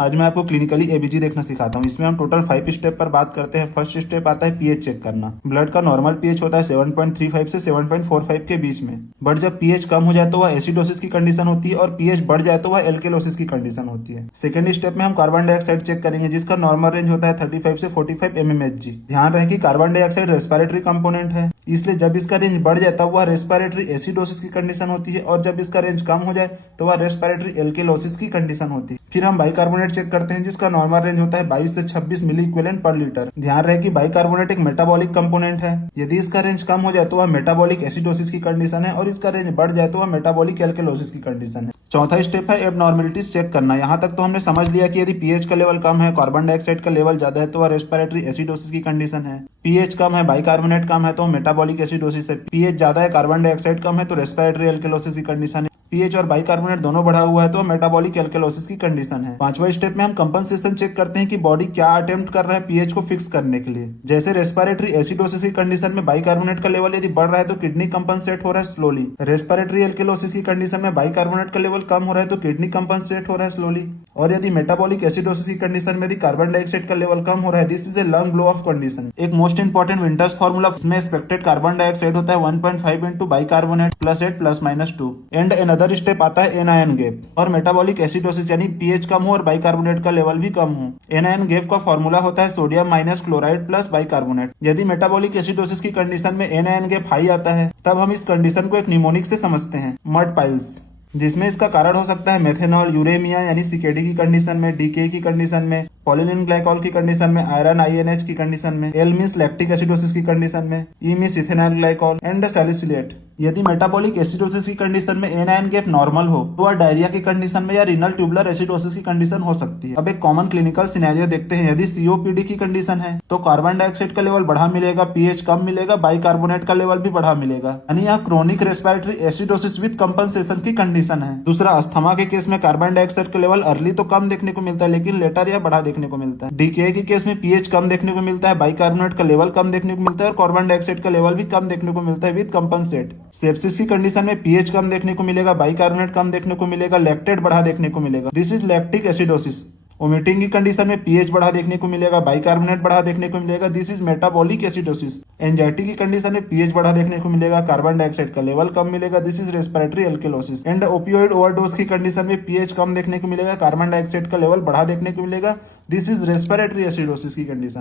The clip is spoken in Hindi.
आज मैं आपको क्लिनिकली एबीजी देखना सिखाता हूँ। इसमें हम टोटल 5 स्टेप पर बात करते हैं। फर्स्ट स्टेप आता है पीएच चेक करना। ब्लड का नॉर्मल पीएच होता है 7.35 से 7.45 के बीच में, बट जब पीएच कम हो जाए तो वह एसिडोसिस की कंडीशन होती है और पीएच बढ़ जाए तो वह एल्केलोसिस की कंडीशन होती है। सेकंड स्टेप में हम कार्बन डाइऑक्साइड चेक करेंगे, जिसका नॉर्मल रेंज होता है 35 से 45 mmHg। ध्यान रहे कि कार्बन डाइऑक्साइड रेस्पिरेटरी कंपोनेंट है, इसलिए जब इसका रेंज बढ़ जाए तब वह रेस्पिरेटरी एसिडोसिस की कंडीशन होती है और जब इसका रेंज कम हो जाए तो वह रेस्पिरेटरी एल्केलोसिस की कंडीशन होती है। फिर हम बाइकार्बोनेट चेक करते हैं, जिसका नॉर्मल रेंज होता है 22 से 26 मिली इक्विवेलेंट पर लीटर। ध्यान रहे कि बाइकार्बोनेट एक मेटाबॉलिक कंपोनेंट है। यदि इसका रेंज कम हो जाए तो वह मेटाबॉलिक एसिडोसिस की कंडीशन है और इसका रेंज बढ़ जाए तो वह मेटाबॉलिक एल्केलोसिस की कंडीशन है। चौथा स्टेप है एबनॉर्मलिटीज चेक करना। यहाँ तक तो हमने समझ लिया कि यदि पीएच का लेवल कम है, कार्बन डाइऑक्साइड का लेवल ज्यादा है तो वह रेस्पिरेटरी एसिडोसिस की कंडीशन है। पीएच कम है, बाइकार्बोनेट कम है तो मेटाबॉलिक एसिडोसिस है। पीएच ज्यादा है, कार्बन डाइऑक्साइड कम है तो रेस्पिरेटरी एल्केलोसिस की कंडीशन है। पीएच और बाइकार्बोनेट दोनों बढ़ा हुआ है तो मेटाबॉलिक एल्केलोसिस की कंडीशन है। पांचवा स्टेप में हम कंपनसेशन चेक करते हैं कि बॉडी क्या अटेम्प्ट कर रहा है पीएच को फिक्स करने के लिए। जैसे रेस्पिरेटरी एसिडोसिस की कंडीशन में बाइकार्बोनेट का लेवल यदि बढ़ रहा है तो किडनी कंपनसेट हो रहा है स्लोली। रेस्पिरेटरी एल्केलोसिस की कंडीशन में बाइकार्बोनेट का लेवल कम हो रहा है तो किडनी कंपनसेट हो रहा है स्लोली। और यदि मेटाबॉलिक एसिडोसिस की कंडीशन में यदि कार्बन डाइऑक्साइड का लेवल कम हो रहा है, this is a lung blow of condition. एक मोस्ट इंपॉर्टेंट विंटर्स फॉर्मूला, इसमें एक्सपेक्टेड कार्बन डाइऑक्साइड होता है 1.5 into bicarbonate plus 8 plus -2 and another step आता है एनायन गैप। और मेटाबॉलिक एसिडोसिस यानी पीएच कम हो और बाइकार्बोनेट का लेवल भी कम हो। एनायन गैप का फॉर्मूला होता है sodium minus chloride plus bicarbonate. यदि मेटाबॉलिक एसिडोसिस की कंडीशन में एनायन गैप हाई आता है तब हम इस कंडीशन को एक निमोनिक से समझते हैं, मड पाइल्स, जिसमें इसका कारण हो सकता है मेथेनॉल, यूरेमिया यानी सीकेडी की कंडीशन में, डीके की कंडीशन में, पॉलिनिन ग्लाइकॉल की कंडीशन में, आयरन आईएनएच की कंडीशन में, एल मीन्स लैक्टिक एसिडोसिस की कंडीशन में, E means ethanol glycol and salicylate. यदि मेटाबॉलिक एसिडोसिस की कंडीशन में एनायन गैप नॉर्मल हो तो वह डायरिया की कंडीशन में या रीनल ट्यूबुलर एसिडोसिस की कंडीशन हो सकती है। अब एक कॉमन क्लिनिकल सिनेरियो देखते हैं। यदि सीओपीडी की कंडीशन है तो कार्बन डाइऑक्साइड का लेवल बढ़ा मिलेगा, पीएच कम मिलेगा, बाइकार्बोनेट का लेवल भी बढ़ा मिलेगा, यानी यहाँ chronic respiratory acidosis with compensation की कंडीशन है। दूसरा, अस्थमा के केस में कार्बन डाइऑक्साइड का लेवल अर्ली तो कम देखने को मिलता है लेकिन लेटर या बढ़ा देखने को मिलता है। डीके के केस में पीएच कम देखने को मिलता है, बाइकार्बोनेट का लेवल कम देखने को मिलता है और कार्बन डाइऑक्साइड का लेवल भी कम देखने को मिलता है विद कंपनसेट। सेप्सिस की कंडीशन में पीएच कम देखने को मिलेगा, बाइकार्बोनेट कम देखने को मिलेगा, लैक्टेट बढ़ा देखने को मिलेगा, this is lactic acidosis. Vomiting की कंडीशन में पीएच बढ़ा देखने को मिलेगा, बाइकार्बोनेट बढ़ा देखने को मिलेगा, this is metabolic acidosis. Anxiety की कंडीशन में पीएच बढ़ा देखने को मिलेगा, कार्बन डाइऑक्साइड का लेवल कम मिलेगा, this is respiratory alkalosis. And opioid overdose की कंडीशन में पीएच कम देखने को मिलेगा, कार्बन डाइऑक्साइड का लेवल बढ़ा देखने को मिलेगा, दिस इज रेस्पिरेटरी एसिडोसिस की कंडीशन।